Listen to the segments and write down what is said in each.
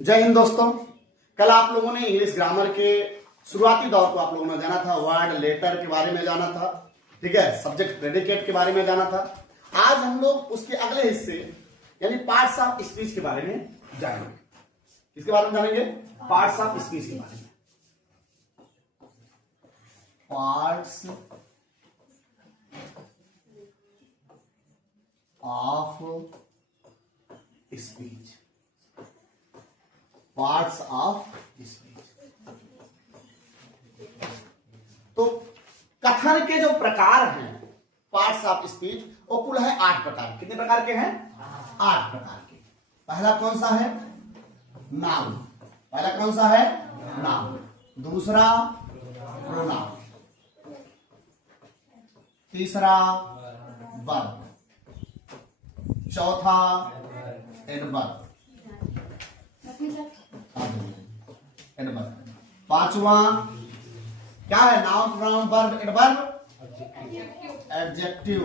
जय हिंद दोस्तों। कल आप लोगों ने इंग्लिश ग्रामर के शुरुआती दौर को आप लोगों ने जाना था, वर्ड लेटर के बारे में जाना था, ठीक है, सब्जेक्ट प्रेडिकेट के बारे में जाना था। आज हम लोग उसके अगले हिस्से यानी पार्ट्स ऑफ स्पीच के बारे में जानेंगे। किसके बारे में जानेंगे? पार्ट्स ऑफ स्पीच के बारे में। Parts of speech, parts of speech. तो कथन के जो प्रकार हैं पार्ट्स ऑफ स्पीच वो कुल है 8 प्रकार। कितने प्रकार के हैं? 8 प्रकार के। पहला कौन सा है? नाउन। पहला कौन सा है? नाउन। दूसरा प्रोनाउन। तीसरा वर्ब। चौथा एडवर्ब। एडवर्ब। पांचवा क्या है? Noun, pronoun, verb, adverb, adjective.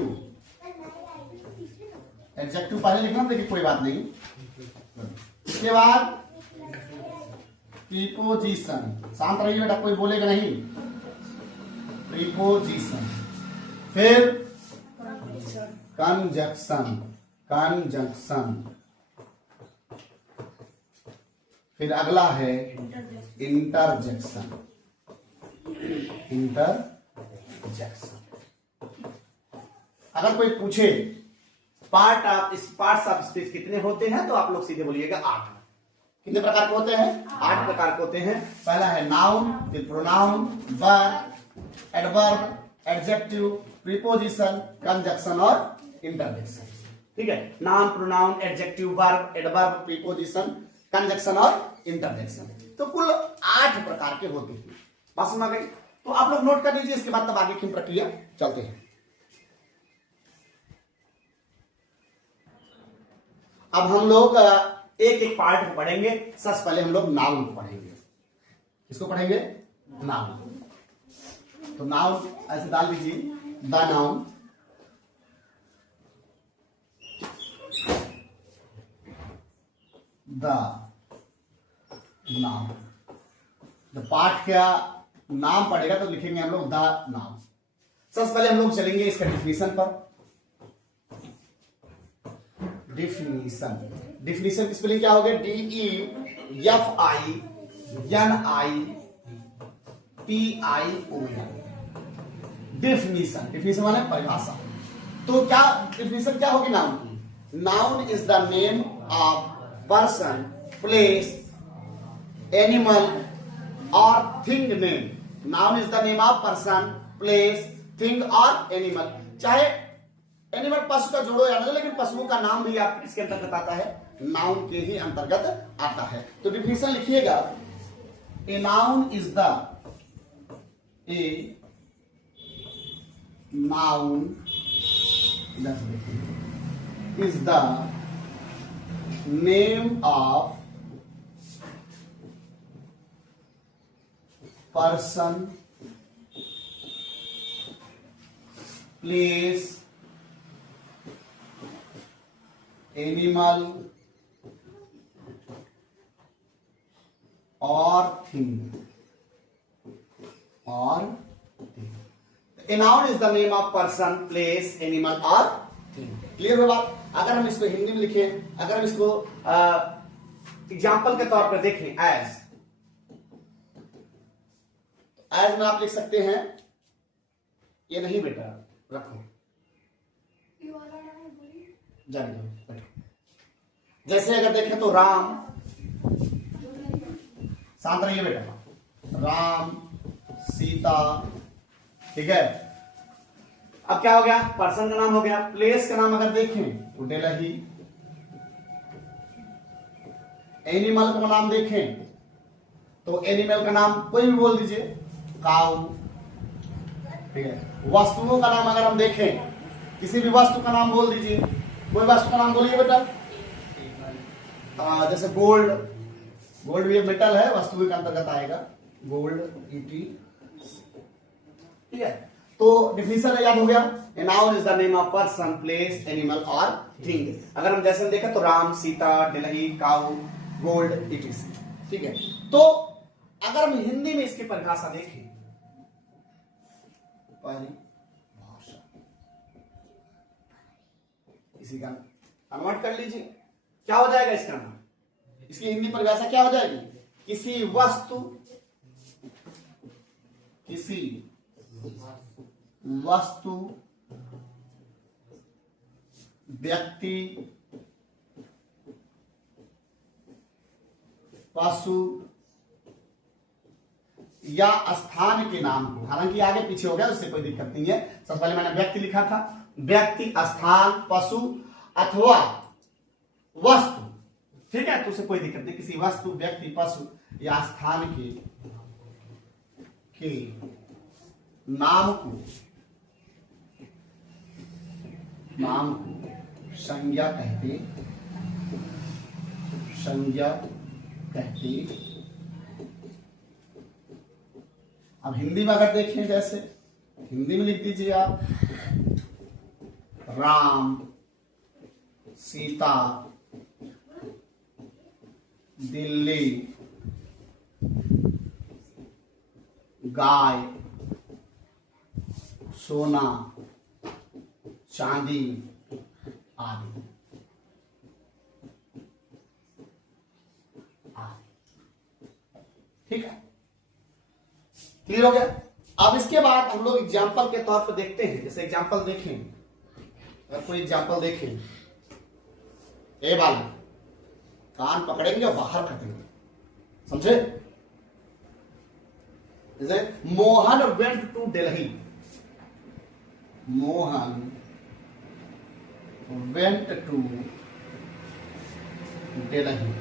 Adjective पहले लिखना, देखिए कोई बात नहीं। इसके बाद प्रीपोजिशन। शांत रहिए बेटा, कोई बोलेगा नहीं। प्रीपोजिशन। फिर कंजक्शन। कंजक्शन। फिर अगला है इंटरजेक्शन। इंटरजेक्शन। अगर कोई पूछे पार्ट्स ऑफ स्पीच कितने होते हैं तो आप लोग सीधे बोलिएगा 8। कितने प्रकार के होते हैं? 8 प्रकार के होते हैं। पहला है नाउन, फिर pronoun, verb, adverb, adjective, preposition, conjunction और इंटरजेक्शन। ठीक है, noun, pronoun, adjective, verb, adverb, preposition, conjunction और इंटरजेक्शन। तो कुल 8 प्रकार के होते हैं। बात समझ गई? तो आप लोग नोट कर लीजिए, इसके बाद तब आगे की प्रक्रिया चलते हैं। अब हम लोग एक एक पार्ट को पढ़ेंगे। सबसे पहले हम लोग नाउन को पढ़ेंगे। किसको पढ़ेंगे? नाउन। तो नाउन ऐसे डाल दीजिए, द नाउन। The noun. जब पाठ का नाम पढ़ेगा तो लिखेंगे हम लोग द नाउन। सबसे पहले हम लोग चलेंगे इसका डिफिनीशन पर। डिफिनीशन। डिफिनीशन की स्पेलिंग क्या हो गया? DEFINITION। डिफिनीशन। डिफिनीशन माने परिभाषा। तो क्या डिफिनीशन क्या होगी नाउन की? Noun is the name of person, place, animal और thing name. Noun is the name of person, place, thing और एनिमल। चाहे एनिमल पशु का जोड़ो या ना, लेकिन पशुओं का नाम भी आपके किसके अंतर्गत आता है? नाउन के ही अंतर्गत आता है। तो डिफिनीशन लिखिएगा, a noun is the noun is the name of person, place, animal or thing. A noun is the name of person, place, animal or thing. Clear है बात? अगर हम इसको हिंदी में लिखें, अगर हम इसको एग्जाम्पल के तौर पर देखें, एज में आप लिख सकते हैं, ये नहीं बेटा रखो, जाने दो बैठो। जैसे अगर देखें तो राम, शांत रहिए बेटा, राम, सीता, ठीक है। अब क्या हो गया? पर्सन का नाम हो गया। प्लेस का नाम अगर देखें तो डेलही। एनिमल का नाम देखें तो एनिमल का नाम कोई भी बोल दीजिए, काऊ, ठीक है। वस्तुओं का नाम अगर हम देखें, किसी भी वस्तु का नाम बोल दीजिए, कोई वस्तु का नाम बोलिए बेटा। जैसे गोल्ड, गोल्ड भी मेटल है, वस्तु के अंतर्गत आएगा, गोल्ड, ईटी, ठीक है। तो डिफिनीशन याद हो गया। A noun is the name of person, place, animal और थिंग। अगर हम जैसे देखें तो राम, सीता, दिल्ली, काऊ, गोल्ड इटीसी। ठीक है, तो अगर हम हिंदी में इसकी परिभाषा देखें, परिभाषा इसी का कन्वर्ट कर लीजिए, क्या हो जाएगा इसका नाम, इसकी हिंदी परिभाषा क्या हो जाएगी, किसी वस्तु व्यक्ति पशु या स्थान के नाम को, हालांकि आगे पीछे हो गया उससे कोई दिक्कत नहीं है, सबसे पहले मैंने व्यक्ति लिखा था, व्यक्ति, स्थान, पशु अथवा वस्तु, ठीक है, तो उसे कोई दिक्कत नहीं, किसी वस्तु व्यक्ति पशु या स्थान के नाम को संज्ञा कहते। अब हिंदी में अगर देखें, जैसे हिंदी में लिख दीजिए आप, राम, सीता, दिल्ली, गाय, सोना, चांदी आदि। ठीक है, क्लियर हो गया। अब इसके बाद हम लोग एग्जाम्पल के तौर पर देखते हैं, जैसे एग्जाम्पल देखें, अगर कोई एग्जाम्पल देखें, ए वाला कान पकड़ेंगे और बाहर कटेंगे, समझे, जैसे Mohan went to Delhi, Mohan went to Delhi,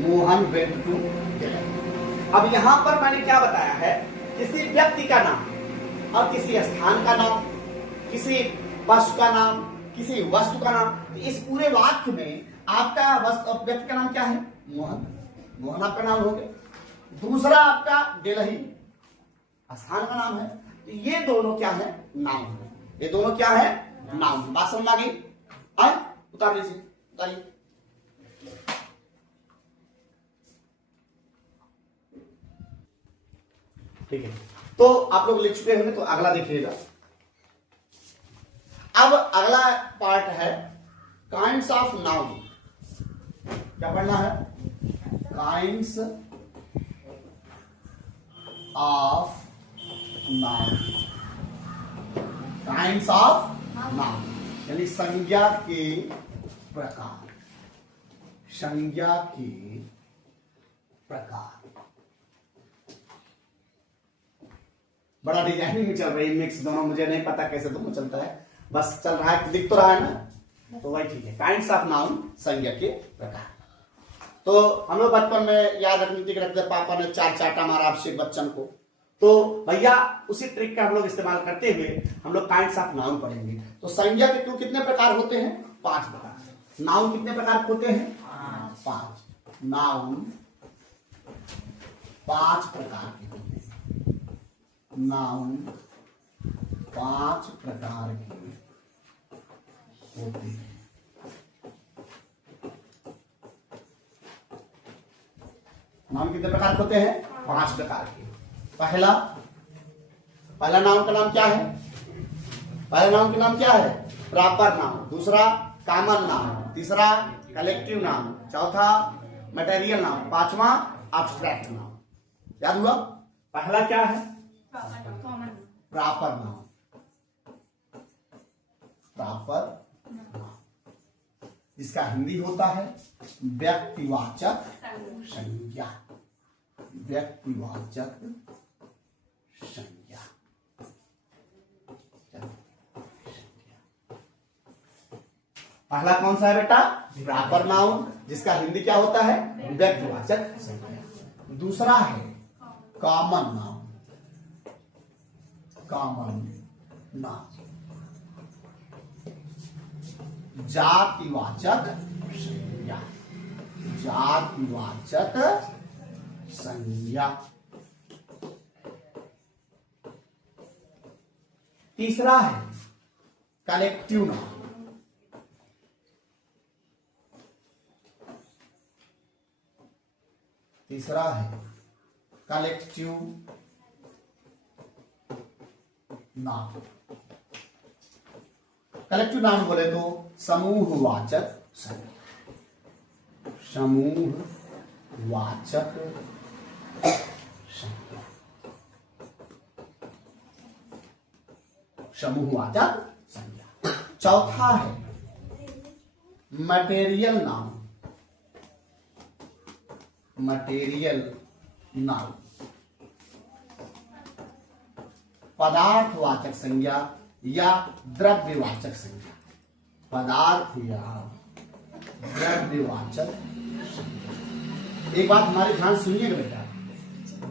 Mohan went to Delhi. अब यहां पर मैंने क्या बताया है, किसी व्यक्ति का नाम और किसी स्थान का नाम, किसी पशु का नाम, किसी वस्तु का नाम, तो इस पूरे वाक्य में आपका व्यक्ति का नाम क्या है, मोहन, मोहन आपका नाम हो गया। दूसरा आपका दिल्ली स्थान का नाम है, तो ये दोनों क्या है, नाम है, ये दोनों क्या है, नाम। बात समझ आ गई, आए उतार लीजिए, उतारिए। ठीक है, तो आप लोग लिख चुके होंगे, तो अगला देखिएगा। अब अगला पार्ट है काइंड्स ऑफ नाउन। क्या पढ़ना है, kinds of noun, kinds of noun यानी संज्ञा के प्रकार, संज्ञा के प्रकार। बड़ा डिजाइनिंग में चल रही है मिक्स दोनों, मुझे नहीं पता कैसे दोनों चलता है, बस चल रहा है, दिख तो रहा है ना, तो वही ठीक है। काइंड्स ऑफ नाउन, संज्ञा के प्रकार। तो हम लोग बचपन में याद रखने के रखते, पापा ने चार चाटा मारा अभिषेक बच्चन को, तो भैया उसी ट्रिक का हम लोग इस्तेमाल करते हुए हम लोग काइंड्स ऑफ नाउन पढ़ेंगे। तो संज्ञा के कुल कितने प्रकार होते हैं, 5 प्रकार। नाउन कितने प्रकार होते हैं, 5। नाउन 5 प्रकार के होते हैं, नाउन 5 प्रकार के होते हैं। नाउन कितने प्रकार होते हैं, 5 प्रकार के। पहला नाउन का नाम क्या है, पहला नाउन का नाम क्या है, प्रॉपर नाउन। दूसरा कॉमन नाउन, तीसरा कलेक्टिव नाउन, चौथा मटेरियल नाउन, पांचवा एब्स्ट्रैक्ट नाउन। याद हुआ, पहला क्या है, प्रॉपर नाउन, प्रॉपर नाउन, इसका हिंदी होता है व्यक्तिवाचक संज्ञा, व्यक्तिवाचक संज्ञा। पहला कौन सा है बेटा, प्रॉपर नाउन, जिसका हिंदी क्या होता है, व्यक्तिवाचक संज्ञा। दूसरा है कॉमन नाउन, कॉमन नाउन, जातिवाचक संज्ञा, जातिवाचक संज्ञा। तीसरा है कलेक्टिव नाउन, तीसरा है कलेक्टिव नाउन। कलेक्टिव नाउन बोले तो समूहवाचक संज्ञा, समूहवाचक संज्ञा, समूहवाचक संज्ञा। चौथा है मटेरियल नाउन, मटेरियल नाउन, पदार्थवाचक संज्ञा या द्रव्यवाचक संज्ञा, पदार्थ या द्रव्यवाचक संज्ञा। एक बात हमारे ध्यान सुनिएगा बेटा,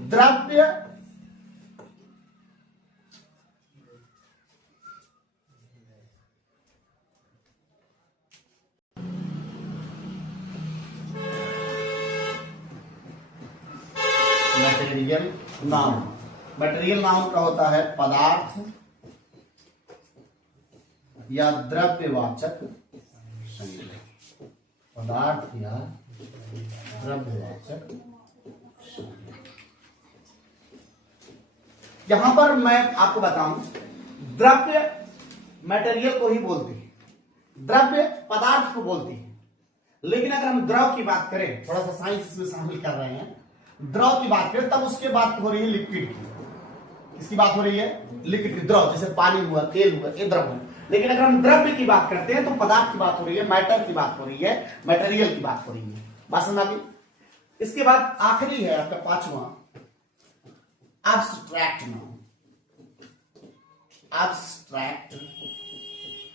द्रव्य मटेरियल नाउन, मटेरियल नाउन का होता है पदार्थ या द्रव्यवाचक संज्ञा, पदार्थ या द्रव्यवाचक संज्ञा। यहां पर मैं आपको बताऊं, द्रव्य मटेरियल को ही बोलते हैं, द्रव्य पदार्थ को बोलते हैं। लेकिन अगर हम द्रव की बात करें, थोड़ा सा साइंस इसमें शामिल कर रहे हैं, द्रव की बात करें तब उसके बात हो रही है लिक्विड की। इसकी बात हो रही है लिक्विड, द्रव जैसे पानी हुआ, तेल हुआ, ये द्रव है। लेकिन अगर हम द्रव्य की बात करते हैं तो पदार्थ की बात हो रही है, मैटर की बात हो रही है, मटेरियल की बात हो रही है। बात समझ आ गई? इसके बाद आखिरी है आपका पांचवा एब्स्ट्रैक्ट नाउन, एब्स्ट्रैक्ट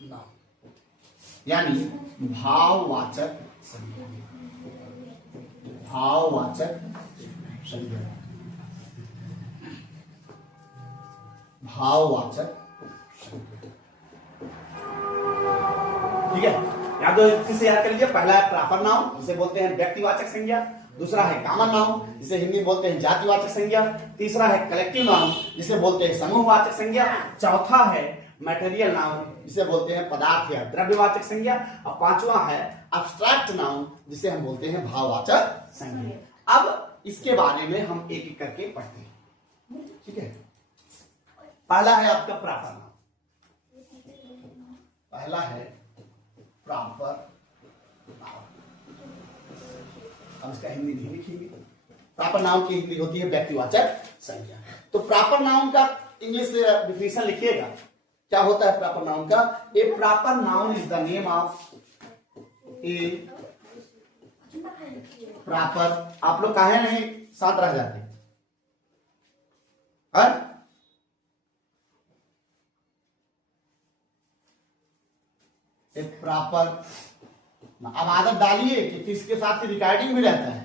नाउन यानी भाववाचक संज्ञा, भाववाचक संज्ञा, भाववाचक संज्ञा। ठीक है, या तो किसे याद कर लीजिए, पहला है प्रॉपर नाउन जिसे बोलते हैं व्यक्तिवाचक संज्ञा, दूसरा है कॉमन नाउन जिसे हिंदी में बोलते हैं जातिवाचक संज्ञा, तीसरा है कलेक्टिव नाउन जिसे बोलते हैं समूहवाचक संज्ञा, चौथा है मटेरियल नाउन जिसे बोलते हैं पदार्थ या द्रव्यवाचक संज्ञा, और पांचवा है एब्स्ट्रैक्ट नाउन जिसे हम बोलते हैं भाववाचक संज्ञा। अब इसके बारे में हम एक एक करके पढ़ते हैं। ठीक है, पहला है आपका प्रॉपर नाउन, पहला है प्रॉपर नाउन। अब इसका हिंदी नहीं लिखेंगे, प्रॉपर नाउन की हिंदी होती है व्यक्तिवाचक संज्ञा। तो प्रॉपर नाउन का इंग्लिश में डिफिनेशन लिखिएगा, क्या होता है प्रॉपर नाउन का? A proper noun is the name of a proper, आप लोग काहे नहीं साथ रह जाते हैं? ए प्रॉपर, अब आदत डालिए कि इसके साथ रिकॉर्डिंग भी रहता है,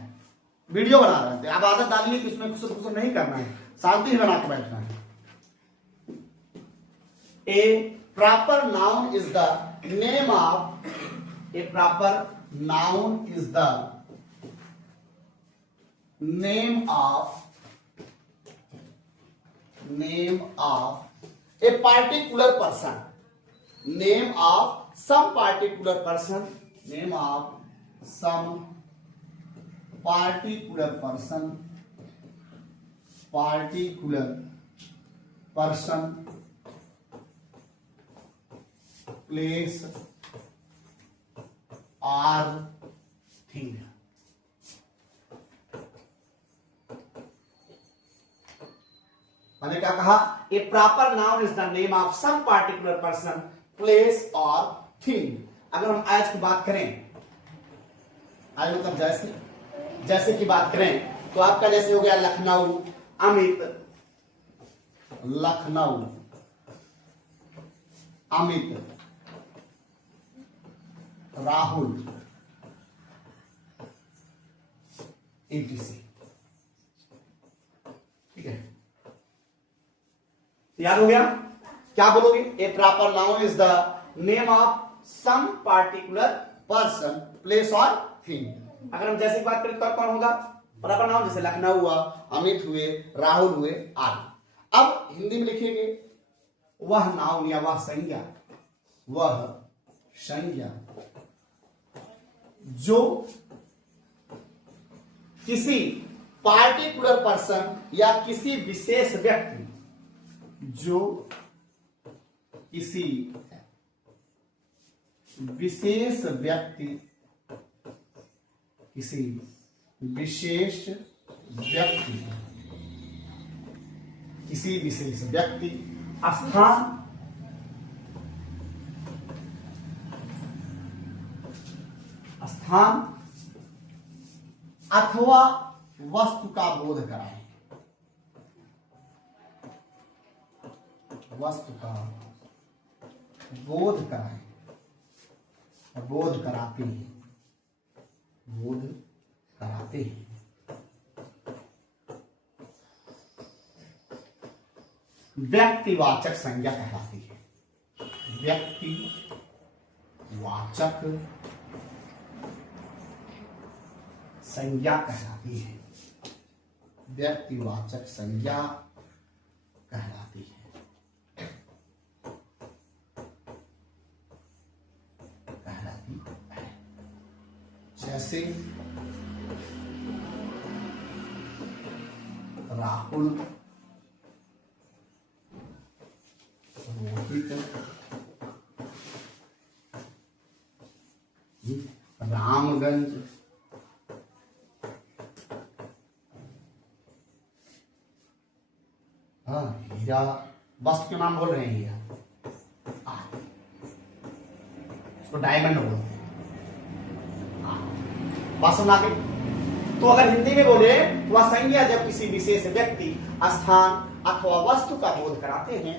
वीडियो बना रहे थे, अब आदत डालिए कि इसमें कुछ नहीं करना है, शांति से बना के बैठना है। A proper noun is the name of, a proper noun is the name of a particular person, name of some particular person, name of some particular person, place or thing। मैंने क्या कहा? A proper noun is the name of some particular person, place or thing. अगर हम आज की बात करें, आज मतलब जैसे की बात करें तो आपका जैसे हो गया लखनऊ, अमित, लखनऊ, अमित, राहुल, etc। ठीक है, याद हो गया? क्या बोलोगे? A proper noun is the name of some particular person, place or thing. अगर हम जैसे बात करें तो कौन होगा? प्रॉपर नाउन, जैसे लखनऊ हुआ, अमित हुए, राहुल हुए आदि। अब हिंदी में लिखेंगे वह नाउन या वह संज्ञा जो किसी पार्टिकुलर पर्सन या किसी विशेष व्यक्ति, जो किसी विशेष व्यक्ति, किसी विशेष व्यक्ति, किसी विशेष व्यक्ति, स्थान, स्थान अथवा वस्तु का बोध कराए, वस्तु का बोध कराए, बोध कराते हैं, बोध कराते हैं। व्यक्तिवाचक संज्ञा कहलाती है, व्यक्तिवाचक संज्ञा कहलाती है, व्यक्तिवाचक संज्ञा कहलाती है, जैसे राहुल, रोहित, रामगंज, हीरा, वस्तु के नाम बोल रहे हैं, हीरा, इसको डायमंड बोलते हैं। बात समझ आ गई? तो अगर हिंदी में बोले तो वह संज्ञा जब किसी विशेष व्यक्ति, स्थान अथवा वस्तु का बोध कराते हैं,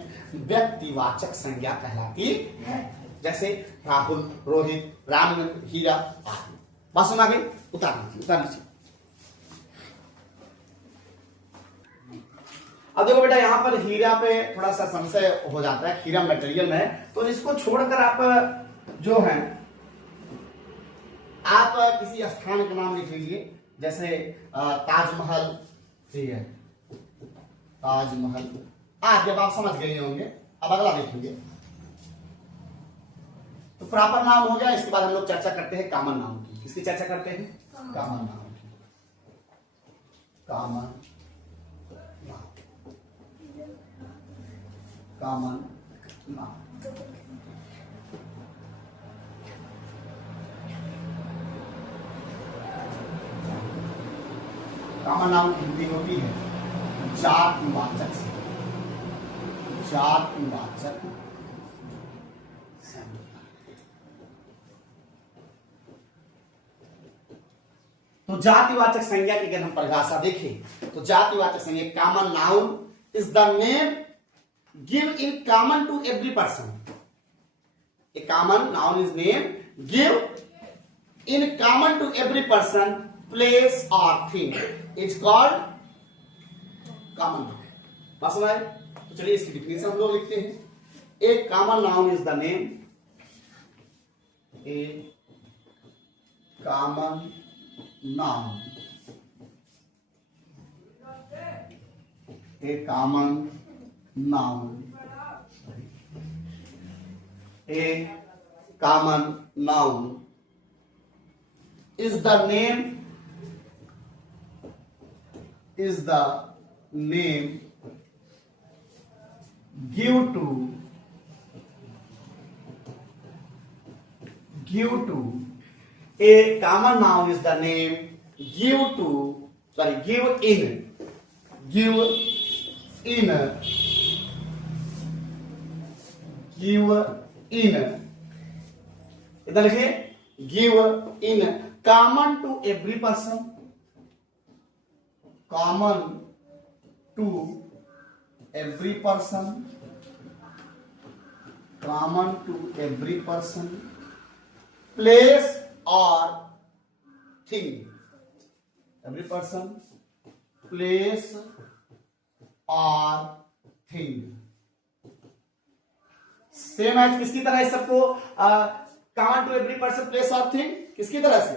व्यक्तिवाचक संज्ञा कहलाती है। जैसे राहुल, रोहित, रामगंज, हीरा आदि। बात समझ आ गई? उतार लीजिए। अब देखो बेटा, यहां पर हीरा पे थोड़ा सा संशय हो जाता है, हीरा मटेरियल में है, तो इसको छोड़कर आप जो है आप किसी स्थान का नाम लिख लीजिए, जैसे ताजमहल, ठीक है, ताजमहल। जब आप समझ गए होंगे, अब अगला देखेंगे। तो प्रॉपर नाम हो गया। इसके बाद हम लोग चर्चा करते हैं कॉमन नाउन की। किसकी चर्चा करते हैं? कॉमन नाउन की। Common noun. Common noun Hindi होती है जातिवाचक से, जातिवाचक संज्ञा। तो जातिवाचक संज्ञा की अगर हम परिभाषा देखें तो जातिवाचक संज्ञा, common noun is the name given common to every person. A common noun is name given common to every person, place or thing is called common noun. बात समझ आए? तो चलिए इसकी डिफिनेशन हम लोग लिखते हैं। A common noun is the name, a common noun, a common noun, a common noun is the name give to a common noun is the name give in इधर लिखिए, give in common to every person, common to every person, common to every person, place or thing, every person, place or thing। Same है किसकी तरह है सबको? Common to every person, place or thing किसकी तरह से?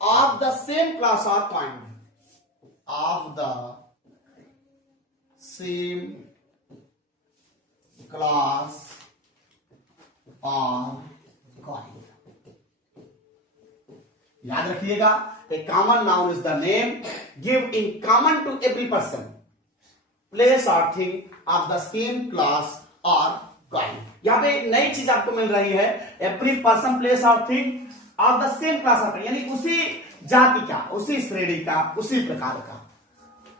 Of the same class or kind, of the same class or kind. याद रखिएगा, a common noun is the name given common to every person, place or thing of the same class or kind. यहां पे नई चीज आपको मिल रही है, every person, place or thing of the same class or kind, यानी उसी जाति का, उसी श्रेणी का, उसी प्रकार का।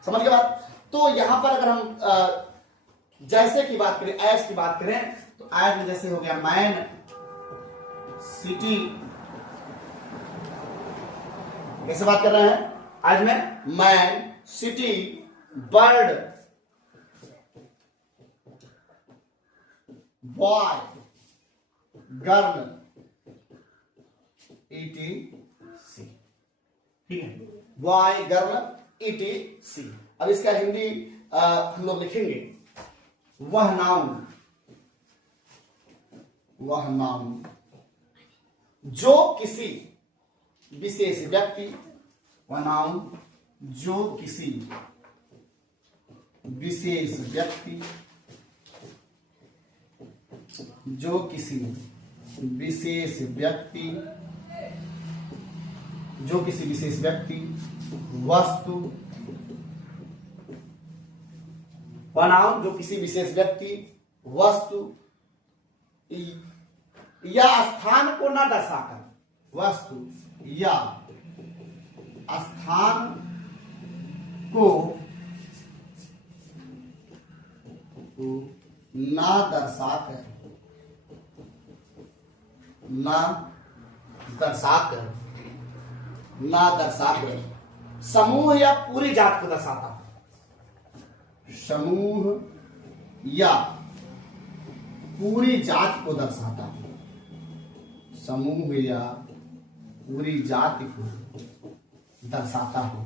समझ गए बात? तो यहां पर अगर हम जैसे की बात करें, एज की बात करें, तो एज में जैसे हो गया मैन, सिटी, कैसे बात कर रहे हैं आज में? Man, city, bird, boy, girl, ETC। ठीक है, बॉय, गर्ल, ETC। अब इसका हिंदी हम लोग लिखेंगे, वह नाउन, वह नाउन जो किसी विशेष व्यक्ति, वह नाउन जो किसी विशेष व्यक्ति, जो किसी विशेष व्यक्ति, जो किसी विशेष व्यक्ति, वस्तु, वह नाउन जो किसी विशेष व्यक्ति, वस्तु या स्थान को न दर्शाकर, वस्तु या स्थान को न दर्शाकर, समूह या पूरी जात को दर्शाता है, समूह या पूरी जात को दर्शाता है, समूह या पूरी जाति को दर्शाता है।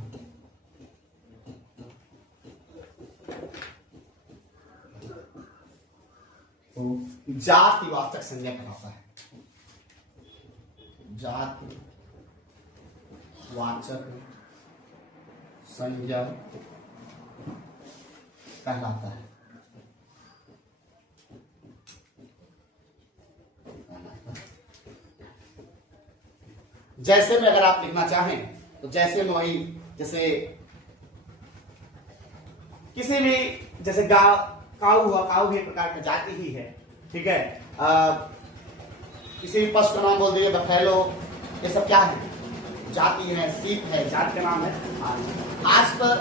तो जातिवाचक संज्ञा कहलाता है, जाति वाचक संज्ञा कहलाता है। जैसे में अगर आप लिखना चाहें तो जैसे में वही, जैसे किसी भी, जैसे गांव, काऊ हुआ, काऊ भी एक प्रकार की जाति ही है। ठीक है, किसी भी पशु का नाम बोल दिए, बफेलो, ये सब क्या है? जाति है, सीप है, जाति का नाम है। आज पर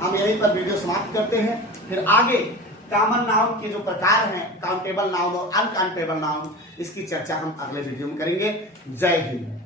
हम यहीं पर वीडियो समाप्त करते हैं, फिर आगे कॉमन नाउन के जो प्रकार हैं, काउंटेबल नाउन और अनकाउंटेबल नाउन, इसकी चर्चा हम अगले वीडियो में करेंगे। जय हिंद।